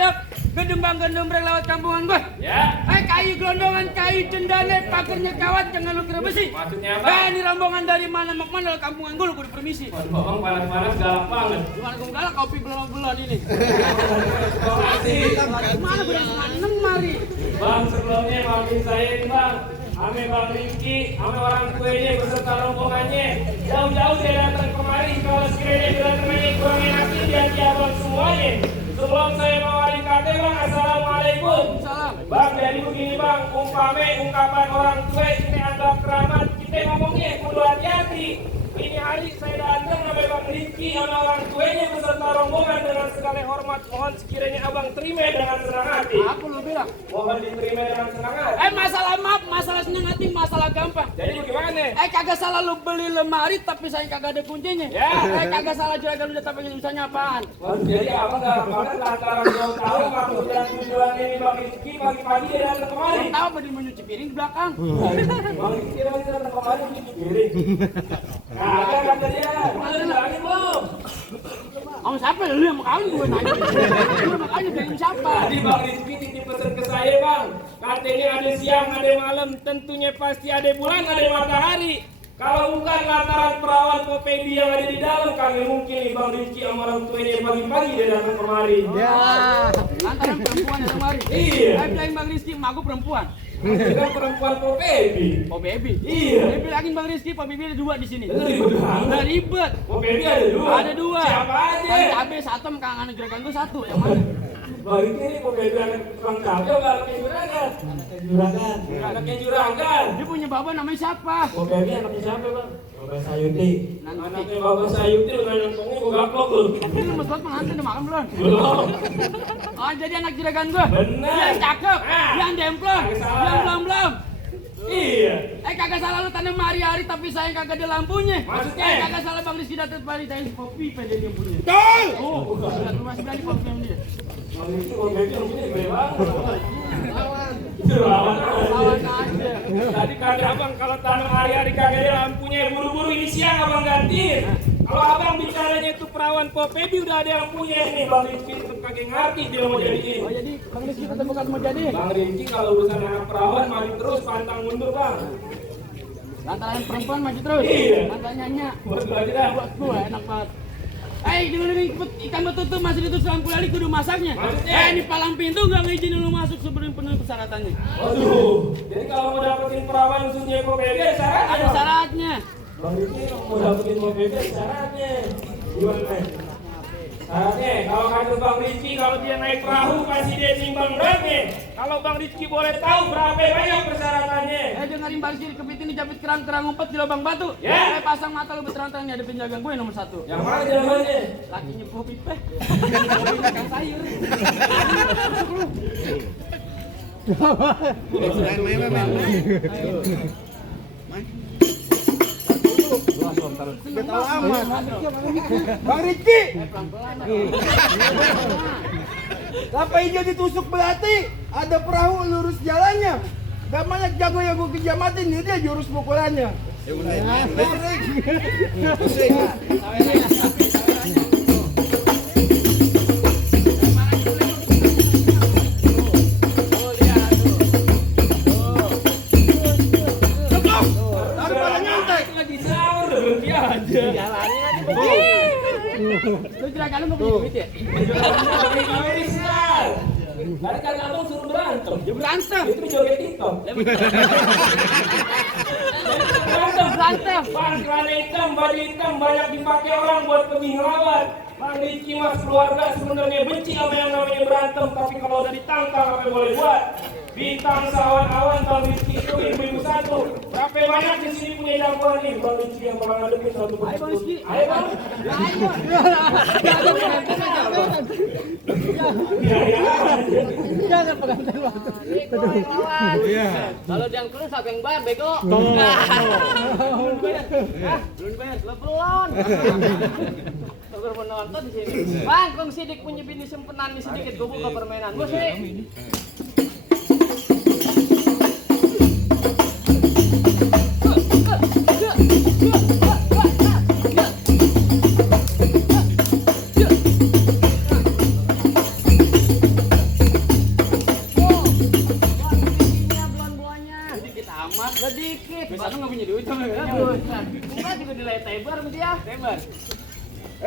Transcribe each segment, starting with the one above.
Bayok, gedung brek lewat kampungan gue. Ya. Kayu gelondongan, kayu cendane, pagernya kawat, jangan lu kira besi. Maksudnya apa? Ini rombongan dari mana mau kemana dari kampungan gue, lu kudu permisi. Bang, panas-panas galak banget. Gimana gue galak, kopi belum ini. Makasih. Mana gue yang mari. Bang, sebelumnya maafin saya ini bang. Ame Bang Rizky, ame orang tuanya beserta rombongannya. Jauh-jauh saya datang kemari. Kalau sekiranya teman-temannya kurang enakin di hati abang semuanya. Sebelum saya mewali kata bang, assalamualaikum. Salam. Bang, jadi begini bang, ungkapan orang tua ini anggap keramat. Kita ngomongnya kudu hati-hati. Ini hari saya datang sama Bang Rizky sama orang tuanya beserta rombongan dengan segala hormat. Mohon sekiranya abang terima dengan senang hati. Aku lu bilang. Mohon diterima dengan senang hati. Masalah maaf, masalah senang hati, masalah gampang. Jadi bagaimana? Kagak salah lu beli lemari tapi saya kagak ada kuncinya. Ya. Kagak salah juragan lu tapi misalnya apaan? Jadi apa nggak? Karena lantaran jauh tahu maksud dan tujuan ini Bang Rizky pagi-pagi dia datang kemari. Tahu apa di menyuci piring di belakang? Bang Rizky datang kemari cuci piring. Ada kata dia. Mana lagi belum? Kamu siapa lu yang mau kawin gue nanya? Lu makanya bilang siapa? Tadi Bang Rizky titip pesan ke saya bang. Katanya ada siang, ada malam, tentunya pasti ada bulan, ada matahari. Kalau bukan lantaran perawan Popedi yang ada di dalam, kami mungkin nih Bang Rizky sama orang tuanya pagi-pagi dia datang kemari. Ya, lantaran perempuan yang kemari. Iya. Saya bilangin Bang Rizky, emak gue perempuan. Kan perempuan Popedi. Oh baby. Iya. Dia bilangin Bang Rizky, Pak Bibi ada dua di sini. Itu ribet banget. Udah ribet. Popedi ada dua. Ada dua. Siapa aja? Cabe satu, kangen juragan gue satu. Yang mana? Bang Rizky ini Popedi anak tukang cabe, anaknya juragan. Anaknya juragan. Dia punya bapak namanya siapa? Popedi anaknya siapa bang? Bapak Sayuti. Nanti. Anaknya Bapak Sayuti udah nongkrongnya gue gaplok lu. Ini lu mesot pengantin udah makan belum? Belum. Oh jadi anak juragan gue. Bener. Yang cakep, Ah. yang demplon, Kagak salah. yang belum. Iya. Kagak salah lu tanam hari-hari tapi sayang kagak ada lampunya. Maksudnya? Kagak salah Bang Rizky datang pari dari kopi pada dia punya. Betul. Oh, bukan lu masih berani kopi yang dia. Bang Rizky Popedi rupanya gede banget. Itu lawan. Lawan aja. Tadi kagak abang kalau tanam hari-hari kagak ada lampunya buru-buru ini siang abang gantiin. Kalau abang bicaranya itu perawan Popedi udah ada yang punya nih Bang Rizky tetap kagak ngerti dia mau jadiin. Oh jadi Bang Rizky tetap bukan mau jadi. Bang Rizky kalau urusan anak perawan maju terus pantang mundur bang. Lantaran perempuan maju terus. Iya. Mantan nyanyi. Buat gua aja dah. Buat gua enak banget. Dengerin ikan betutu masih ditutup lampu lali kudu masaknya. Maksudnya? Ini palang pintu gak ngizinin lu masuk sebelum penuh persyaratannya. Waduh. Jadi kalau mau dapetin perawan khususnya Popedi ada syaratnya. Ada syaratnya. Bang Rizky mau dapetin Popedi ada syaratnya. Gimana? Syaratnya kalau kata Bang Rizky kalau dia naik perahu pasti dia timbang beratnya. Kalau Bang Rizky boleh tahu berapa banyak persyaratannya. Dengerin Bang Rizky kepiting dijapit kerang ngumpet di lubang batu. Ya. Pasang mata lu berterang-terang ada penjagaan gue nomor 1. Yang mana jawabannya? Lakinya Popi Peh. Makan sayur. Bang Rizky, apa hijau ditusuk belati? Ada perahu lurus jalannya. Gak banyak jago yang gue kejamatin, ini dia jurus pukulannya. Taruh pada nyantai. Lagi sahur udah berhenti aja. Jalannya aja begini. Lu juragan lu mau punya duit ya? Kami Rizal. Tadi kan abang suruh berantem. Ya berantem. Itu joget TikTok. Berantem. Bang, celana hitam, baju hitam banyak dipakai orang buat kebingungan. Bang Rizky mas keluarga sebenarnya benci sama yang namanya berantem, tapi kalau udah ditantang apa yang boleh buat? Bintang sawan-awan Bang Rizky itu ibu-ibu satu. Berapa banyak di sini punya jagoan nih Bang Rizky yang bakal ngadepin satu persatu. Ayo Bang Rizky. Ayo Bang. Ayo. Jangan pegang tembak. Kalau yang terus siapa yang bayar bego? Belum bayar. Lo belum. Tuker penonton di sini. Bang, Kong Sidik punya bini sempenan nih sedikit gue buka permainan. Bos sih. punya duit sama ya. Bukan juga dilay tebar sama dia. Tebar.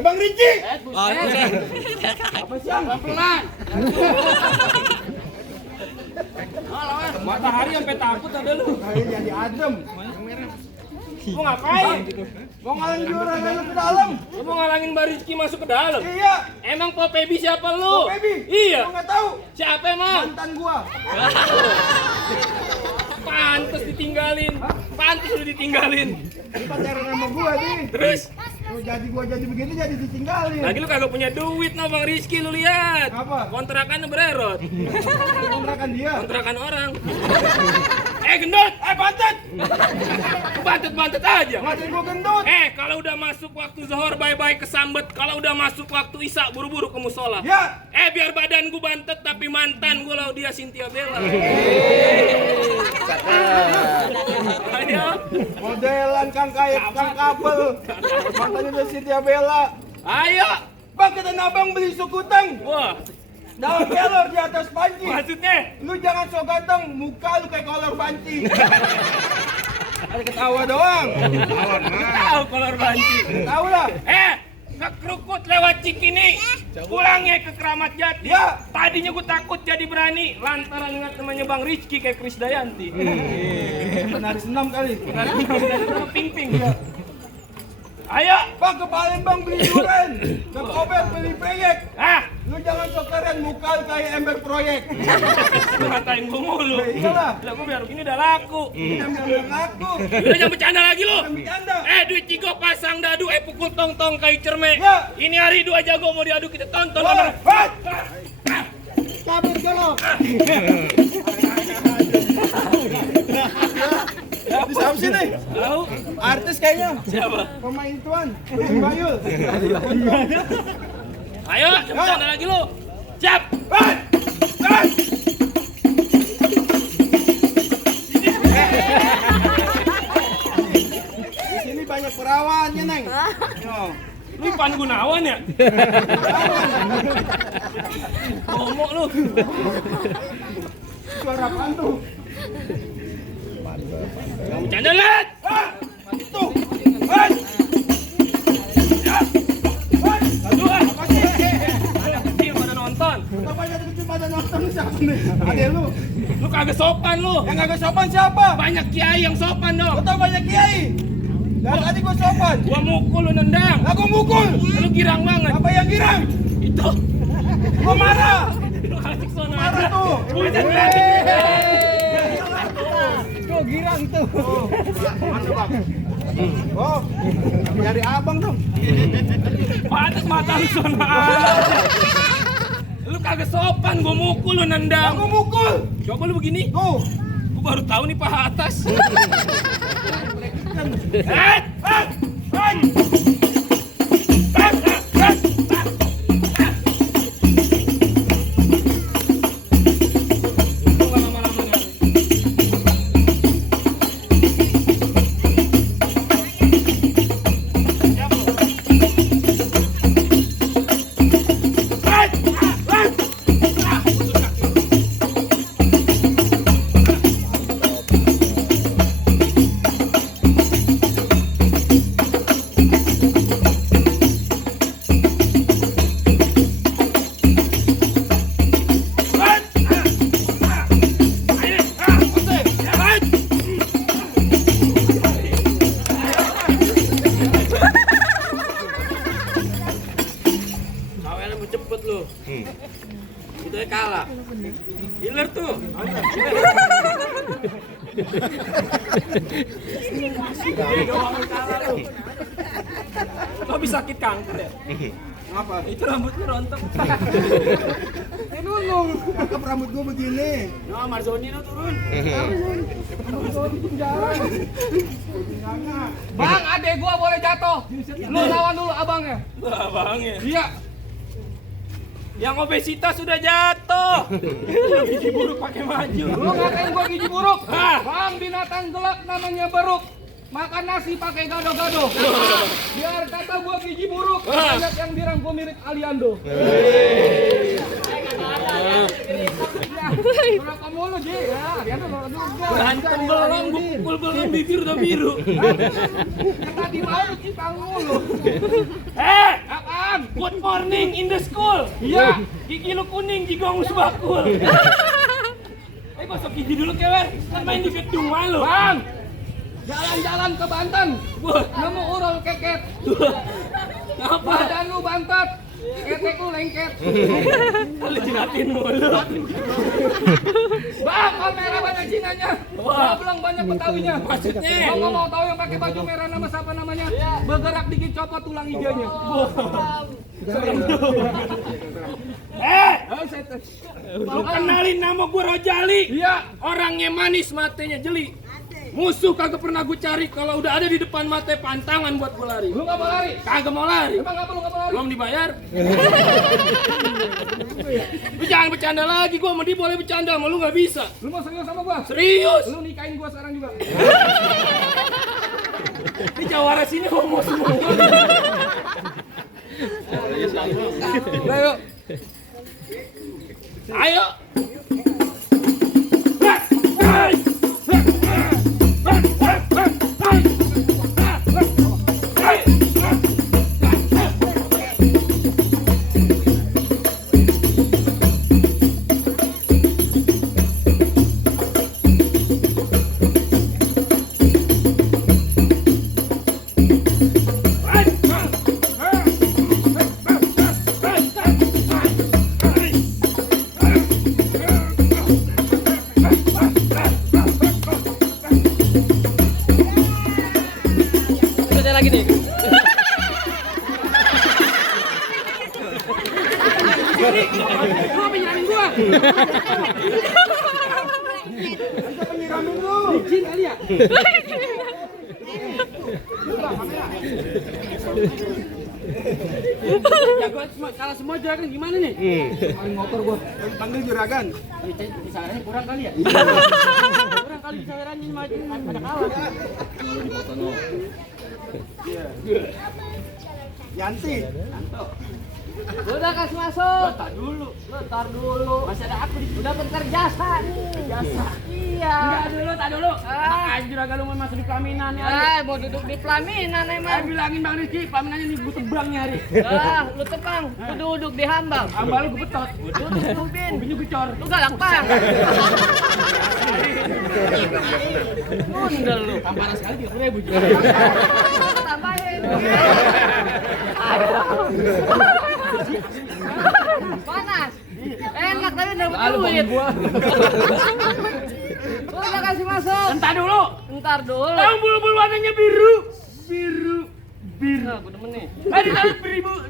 Bang Ricci. Buset. Apa sih? Pelan. Matahari sampai takut ada lu. Kayak jadi adem. Mau ngapain? Mau ngalangin juragan lu ke dalam. Lu mau ngalangin Mbak Rizky masuk ke dalam? Iya. Emang Po Pebi siapa lu? Baby. Iya. Gua nggak tahu. Siapa emang? Mantan gua. Pantes ditinggalin. Pantes lu ditinggalin. Lu pacaran sama gua nih. Terus? Gua jadi begini jadi ditinggalin. Lagi lu kagak punya duit no Bang Rizky, lu lihat. Apa? Kontrakannya bererot. Kontrakan dia. Kontrakan orang. Gendut! Bantet! Bantet aja. Ngatain gua gendut. Kalau udah masuk waktu zuhur bye-bye kesambet. Kalau udah masuk waktu isya buru-buru ke musola. Ya. Biar badan gua bantet tapi mantan gua lo dia Cynthia Bella. Ayo. Modelan Kang Kabel. Mantannya udah Cynthia Bella. Ayo. Bang, kata Nabang beli sukuteng. Wah, Daun kelor di atas panci. maksudnya Lu jangan sok ganteng, muka lu kayak kolor panci. Ada ketawa doang. tahu kolor banci. Tahu lah. Ngekrukut lewat Cikini. Pulangnya ke Keramat Jati. Ya. Tadinya gua takut jadi berani lantaran ingat namanya Bang Rizky kayak Krisdayanti. Penari senam kali. Ping-ping ya. Ayo. Bang, ke Palembang beli durian. Ke Kober beli peyek. Lu jangan sok keren, muka lu kayak ember proyek. Lu ngatain gua mulu. Iyalah. Lah gua biar begini udah laku. Yang ngaku. Udah jangan bercanda lagi lu. Bercanda. Duit cigo pasang dadu pukul tong-tong kayu cerme. Ya. Ini hari 2 jago mau diadu kita tonton. Boleh. Hei. Cabut kalau. Di siapa sih nih? Tahu? Artis kayaknya. Siapa? Pemain tuan. Bayul. Ayo, jangan bercanda lagi lu. Siap. Hei. Hei. Di sini banyak perawannya, Neng. Lu Ipan Gunawan ya? Ngomong lu. Suara apaan tuh? Jangan bercanda lihat. Tuh. Hei. Aduh, apa sih? Anak kecil pada nonton. Kenapa banyak kecil pada nonton siapa nih? Adek lu. Lu kagak sopan lu. Yang kagak sopan siapa? Banyak kiai yang sopan dong. Lu tau banyak kiai. Dan tadi gua sopan. Gua mukul lu nendang. Aku mukul. Lu girang banget. Apa yang girang? Itu. Gua marah. Lu asik sono Marah aja. tuh. Bukan berarti. Kok girang tuh? Mana bang? Oh, nyari abang dong. Pantes mata lu sono aja. Lu kagak sopan, gua mukul lu nendang. Aku mukul. Coba lu begini. Tuh. Gua baru tahu nih paha atas. Cepet lu. Itu kalah. Healer tuh. Kok bisa sakit kanker ya? Apa? Itu rambut lu rontok. Nunung. Kakak rambut gua begini. Nah, Marzoni lu turun. Bang, adek gua boleh jatuh. Lu lawan dulu abangnya. Abangnya. Iya. Yang obesitas sudah jatuh. Gigi buruk pakai maju. Lu ngatain gua gigi buruk. Hah? Bang, binatang gelap namanya beruk. Makan nasi pakai gado-gado. Biar kata gua gigi buruk. Banyak yang bilang gua mirip Aliando. Udah kamu lu, Ji. Ya, dia tuh juga. Berantem belum, gue pukul belum bibir udah biru. Tadi mau kita mulu. Apaan? Good morning in the school. Iya. Gigi lu kuning, jigong sebakul. Gosok gigi dulu kewer, kan main di gedung malu. Bang, jalan-jalan ke Banten, nemu urol keket. Apa? Badan lu bantet, ketek lu lengket. Lu jinatin mulu. Bang, kamera banyak Cinanya. Belum banyak Betawinya. Maksudnya? Mau nggak mau tahu yang pakai baju merah nama siapa namanya? Bergerak dikit copot tulang iganya. Lu kenalin nama gue Rojali. Iya. Orangnya manis, matanya jeli. Musuh kagak pernah gue cari, kalau udah ada di depan mata pantangan buat gue lari. Lu nggak mau lari? Kagak mau lari. Emang apa lu nggak mau lari? Belum dibayar. Lu jangan bercanda lagi, gue sama dia boleh bercanda, sama lu nggak bisa. Lu mau serius sama gua? Serius. Lu nikahin gua sekarang juga. Di Jawara sini homo semua. Ayo. Ayo. Lagi nih. Lu apa nyiramin gua? Apa nyiramin lu? Licin kali ya? Ya gua kalah semua juragan gimana nih? Paling motor gua. Panggil juragan. Bicaranya kurang kali ya? Kurang kali bicaranya maju pada kalah. Yanti. Udah kasih masuk. Tar dulu. Masih ada aku udah bentar jasa nih. Jasa. Iya. Tak dulu. Anjir agak lu mau masuk di pelaminan ya. Mau duduk di pelaminan emang. Bilangin Bang Rizky, pelaminannya nih gue tebang nyari. Lu tebang, lu duduk di hambang. Ambal lu gue betot. Duduk Ubin. Ubinnya gue cor. Lu galak bang. Mundel lu. Tamparan sekali 30.000 juta. Tambahin. Panas. Enak tapi dapat duit. Udah kasih masuk. Entar dulu. Tahu bulu-bulu warnanya biru. Nah, gue demen nih. Ditaruh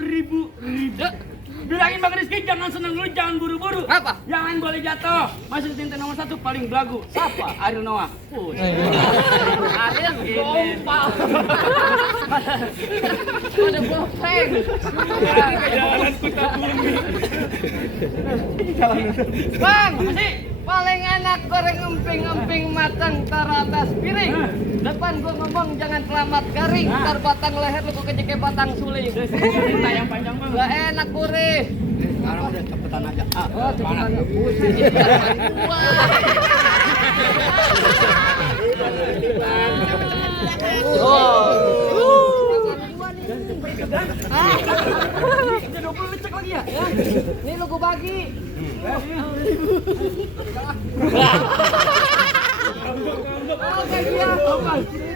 ribu. Bilangin Bang Rizky jangan seneng dulu, jangan buru-buru. Apa? Jangan boleh jatuh. Masih tinta nomor 1 paling belagu. Siapa? Ariel Noah. Ariel gompal. Ada bopeng. Jalan kita bumi. Bang, paling enak goreng emping-emping matang taratas piring. Depan gua ngomong jangan kelamat garing, ntar batang leher lu gua kejeke batang suling. Tinta yang panjang banget. Gak enak gurih. Sekarang udah cepetan aja. Oh, cepetan ya. Pusing gua. Udah 20 lecek lagi ya? Nih lu gua bagi. Oke, dia.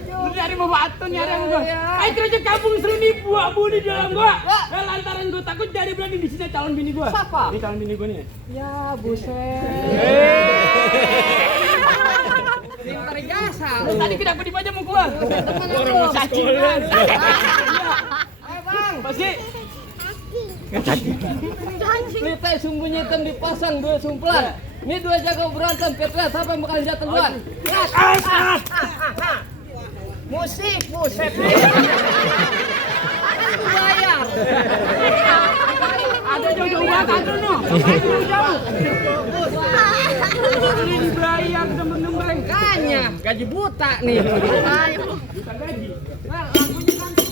Lu dari mau batu nih ada gua. Iya. Ayo kerja kampung seruni buah-bu di dalam gua. Lantaran gua takut jadi berani di sini calon bini gua. Siapa? Ini calon bini gua nih. Ya, buset. Pintar jasa. Lu tadi kenapa dipajang sama gua? Temen aku. Cacingan. Bang. Pasti. Lite sumbunya hitam dipasang dua sumplan. Ini dua jago berantem, kira siapa yang bakal jatuh duluan? Lihat. Musik, buset. Bayar. Ada jauh-jauh banget ada no. Jauh-jauh. Ini dibayar gembeng-gembeng. Makanya gaji buta nih. Ayo. Bukan gaji. Nah, lagunya ganti.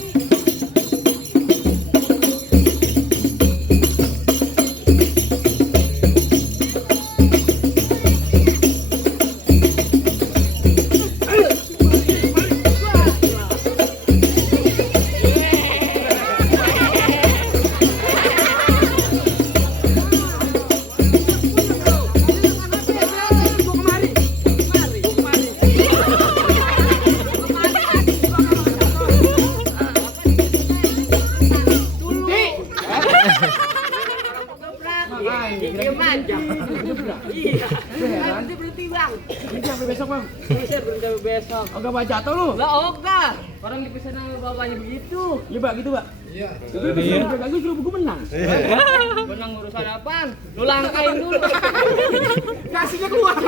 Berhenti bang. Ini sampai besok bang. Bisa berhenti besok. Ogah baca jatuh lu. Lah ogah. Orang di pesanan bapaknya begitu. Iya pak gitu pak. Iya. Tapi pesan bagus suruh buku menang. Menang urusan apaan? Lu langkain dulu. Kasihnya keluar.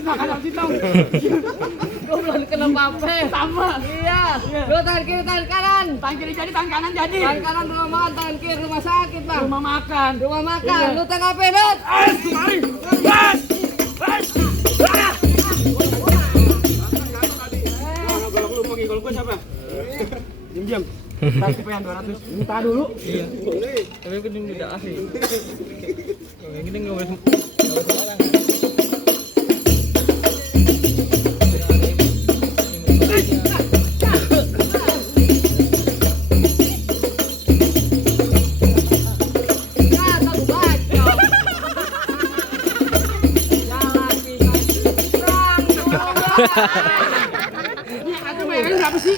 Makan habis tahu. Lu belum kena apa-apa. Sama. Iya. Lu tangan kiri, tangan kanan. Tangan kiri jadi, tangan kanan jadi. Tangan kanan rumah makan, tangan kiri rumah sakit bang. Rumah makan. Rumah makan. Iya. Lu tengah pedot. Kemari. Kalau gue siapa? Diam-diam. Kasih PN 200. Minta dulu. Iya. Tapi gede tidak asli. Yang gini nggak boleh sembarang. Ini ada bayarnya berapa sih?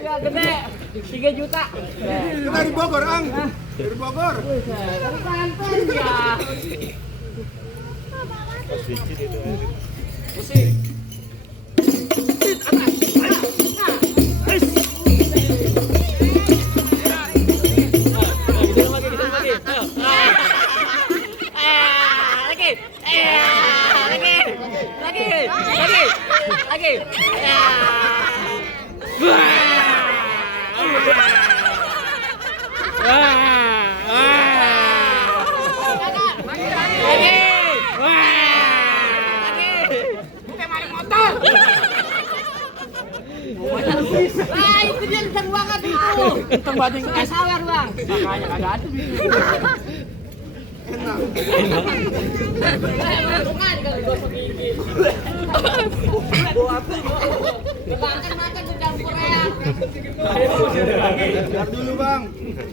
Ya gede. 3 juta. Kita dari Bogor, Ang. Dari Bogor. Dari Banten ya. Lagi. Lah itu dia kencang banget itu. Hitam bading. Kayak sawer bang. Makanya kagak ada gitu. Bukan kalau gosok gigi. Makan bercampur ya. Bentar dulu bang.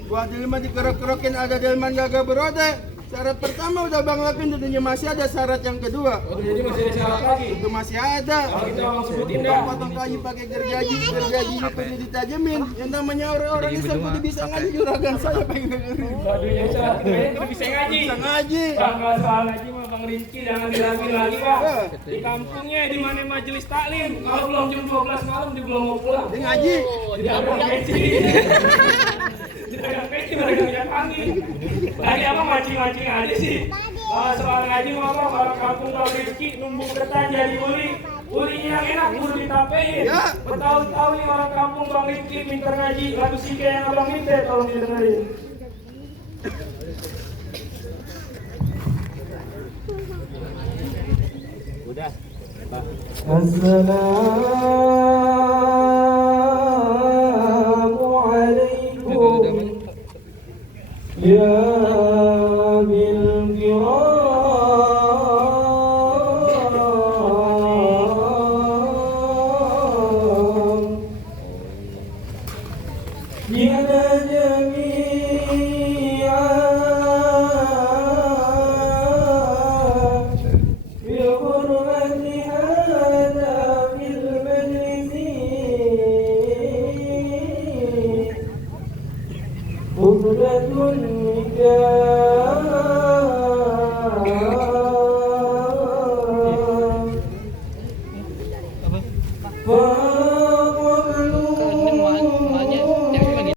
Gua delman dikerok-kerokin ada delman gagak beroda. Syarat pertama udah bang lakuin, tentunya masih ada syarat yang kedua. Jadi masih ada syarat lagi. Itu masih ada. Kalau kita langsung sebutin dah. Potong kayu pakai gergajinya perlu ditajemin. Yang namanya orang-orang Islam kudu bisa ngaji, juragan saya pengen dengerin. Waduh, yang syarat kayaknya kita bisa ngaji. Bisa ngaji. Bang, kalau soal ngaji mah Bang Rizky jangan diraguin lagi Bang. Di kampungnya di mana majelis taklim. Kalau belum jam 12 malam dia belum mau pulang. Dia ngaji. Dia belum peci. Dia peci mereka minyak angin. Tadi apa mancing-mancing aja sih. Kalau soal ngaji mah apa orang kampung Bang Rizky numbuk ketan jadi uli. Ulinya yang enak kudu ditapein. Ya. Bertahun-tahun nih orang kampung Bang Rizky pinter ngaji. Lagu sike yang abang minta tolong didengerin. Assalamualaikum ya bil kiram ya جميعا